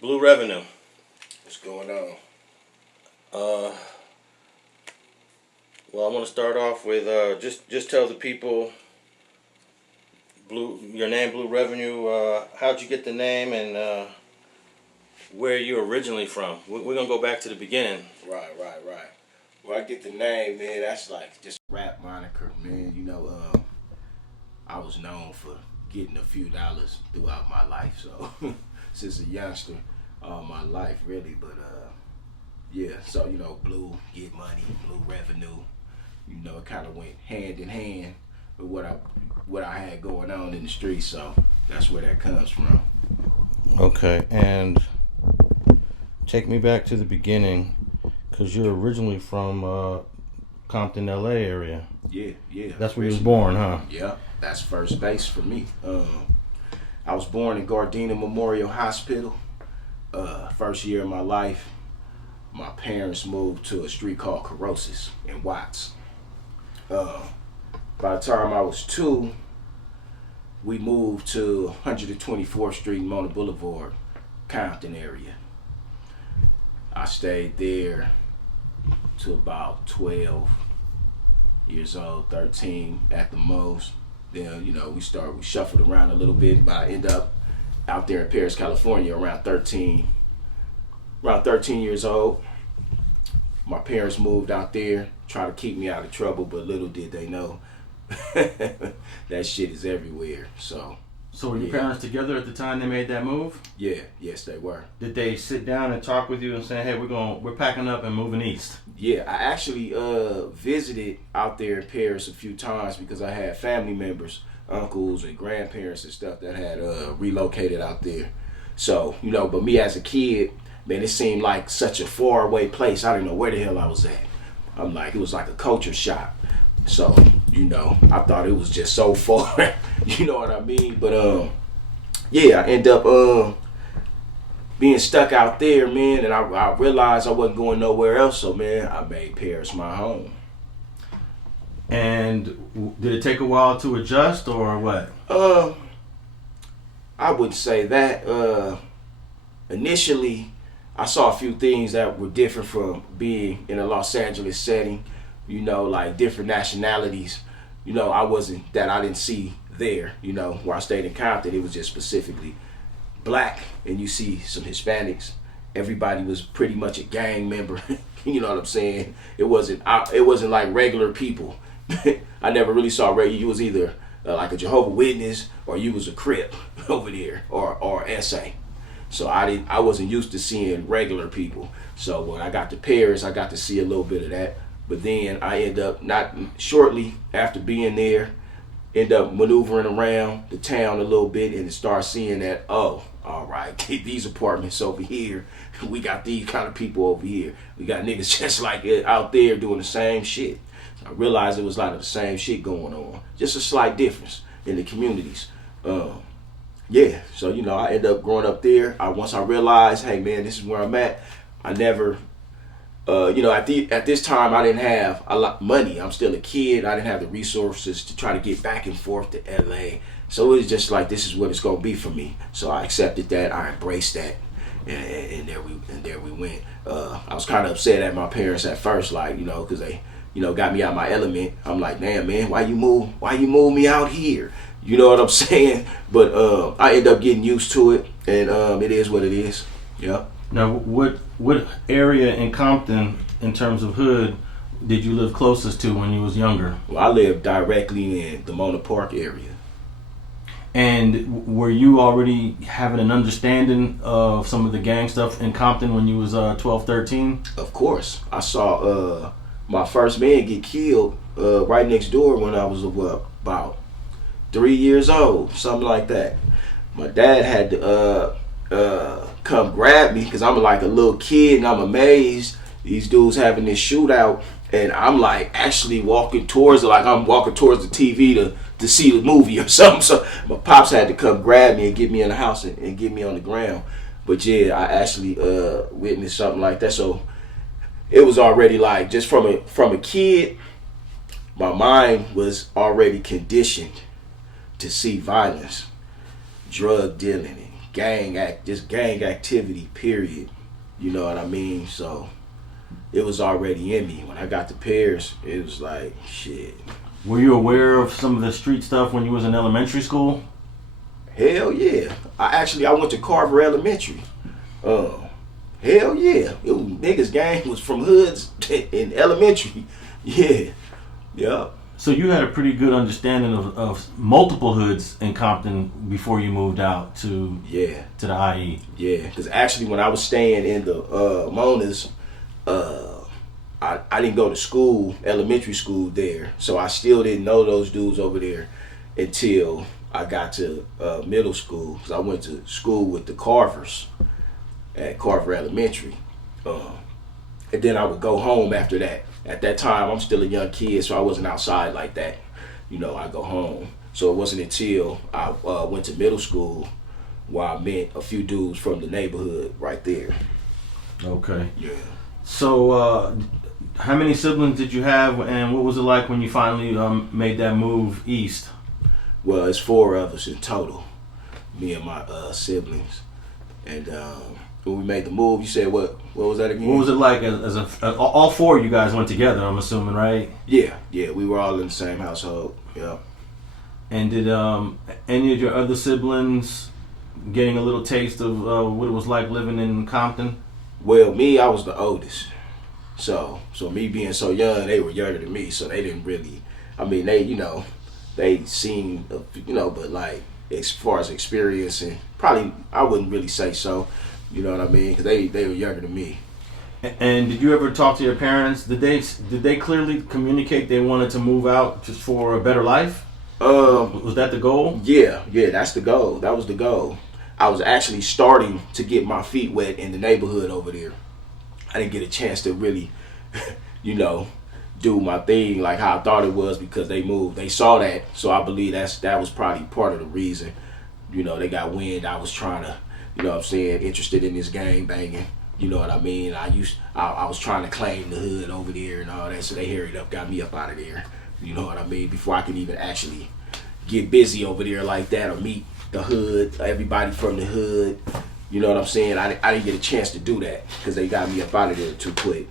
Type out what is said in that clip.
Blue Revenue. What's going on? Well, I want to start off with just tell the people your name, Blue Revenue. How'd you get the name, and where you originally from? We're gonna go back to the beginning. Right. Well, I get the name, man. That's like just a rap moniker, man. I was known for getting a few dollars throughout my life, so since a youngster, all my life really. But yeah, so blue, get money, blue revenue. It kind of went hand in hand with what I had going on in the streets, so that's where that comes from. Okay, and take me back to the beginning, because you're originally from Compton, LA area. Yeah. That's where you was born, huh? Yeah, that's first base for me. I was born in Gardena Memorial Hospital. First year of my life, my parents moved to a street called Corrosis in Watts. By the time I was 2, we moved to 124th Street, Mona Boulevard, Compton area. I stayed there to about 12 years old, 13 at the most. Then, we shuffled around a little bit, but I ended up out there in Perris, California around 13 years old. My parents moved out there, trying to keep me out of trouble, but little did they know that shit is everywhere. So were your parents together at the time they made that move? Yeah, yes they were. Did they sit down and talk with you and say, "Hey, we're packing up and moving east"? Yeah, I actually visited out there in Paris a few times because I had family members, uncles and grandparents and stuff that had relocated out there. So, but me as a kid, man, it seemed like such a far away place. I didn't know where the hell I was at. It was like a culture shock. So, I thought it was just so far. You know what I mean? But yeah, I end up being stuck out there, man, and I realized I wasn't going nowhere else. So, man, I made Paris my home. And did it take a while to adjust, or what? I wouldn't say that. Initially, I saw a few things that were different from being in a Los Angeles setting. Like different nationalities. I didn't see there. Where I stayed in Compton, it was just specifically black, and you see some Hispanics. Everybody was pretty much a gang member. You know what I'm saying? It wasn't like regular people. I never really saw regular. You was either like a Jehovah's Witness or you was a Crip over there or SA. So I wasn't used to seeing regular people. So when I got to Paris, I got to see a little bit of that. But then I end up, not shortly after being there, end up maneuvering around the town a little bit and start seeing that, oh, all right, these apartments over here, we got these kind of people over here. We got niggas just like it out there doing the same shit. I realized it was a lot of the same shit going on. Just a slight difference in the communities. Yeah, so I ended up growing up there. Once I realized, hey man, this is where I'm at. I never, at this time I didn't have a lot of money. I'm still a kid. I didn't have the resources to try to get back and forth to LA. So it was just like, this is what it's gonna be for me. So I accepted that. I embraced that, and there we went. I was kind of upset at my parents at first, because they, got me out my element. I'm like, damn man, why you move me out here? You know what I'm saying? But I end up getting used to it, and it is what it is. Yeah. Now, what area in Compton, in terms of hood, did you live closest to when you was younger? Well, I lived directly in the Mona Park area. And were you already having an understanding of some of the gang stuff in Compton when you was 12, 13? Of course. I saw my first man get killed right next door when I was about 3 years old, something like that. My dad had to come grab me because I'm like a little kid and I'm amazed these dudes having this shootout, and I'm like actually walking towards it, like I'm walking towards the TV to see the movie or something. So my pops had to come grab me and get me in the house and get me on the ground. But yeah, I actually witnessed something like that. So it was already like, just from a kid, my mind was already conditioned to see violence, drug dealing, and just gang activity, period. You know what I mean? So it was already in me. When I got to Perris, it was like, shit. Were you aware of some of the street stuff when you was in elementary school? Hell yeah. I went to Carver Elementary. Hell yeah. Niggas gang was from hoods in elementary. Yeah. Yup. So you had a pretty good understanding of multiple hoods in Compton before you moved out to the IE. Yeah, because actually when I was staying in the Mona's, I didn't go to school, elementary school there, so I still didn't know those dudes over there until I got to middle school, because I went to school with the Carvers at Carver Elementary. And then I would go home after that. At that time, I'm still a young kid, so I wasn't outside like that. You know, I go home. So it wasn't until I went to middle school where I met a few dudes from the neighborhood right there. Okay. Yeah. So how many siblings did you have, and what was it like when you finally made that move east? Well, it's 4 of us in total, me and my siblings. And when we made the move, you said what was that again? What was it like as all 4 of you guys went together, I'm assuming, right? Yeah, we were all in the same household. Yeah. And did any of your other siblings getting a little taste of what it was like living in Compton? Well, me, I was the oldest. So me being so young, they were younger than me, so they didn't really, I mean, they seen, but like, as far as experience, and probably, I wouldn't really say so, you know what I mean, because they were younger than me. And did you ever talk to your parents? Did they clearly communicate they wanted to move out just for a better life? Was that the goal? Yeah, that's the goal. That was the goal. I was actually starting to get my feet wet in the neighborhood over there. I didn't get a chance to really, do my thing like how I thought it was, because they moved. They saw that, so I believe that was probably part of the reason. They got wind I was trying to, interested in this gang banging. You know what I mean? I was trying to claim the hood over there and all that, so they hurried up, got me up out of there. You know what I mean? Before I could even actually get busy over there like that or meet the hood, everybody from the hood. You know what I'm saying? I didn't get a chance to do that because they got me up out of there too quick.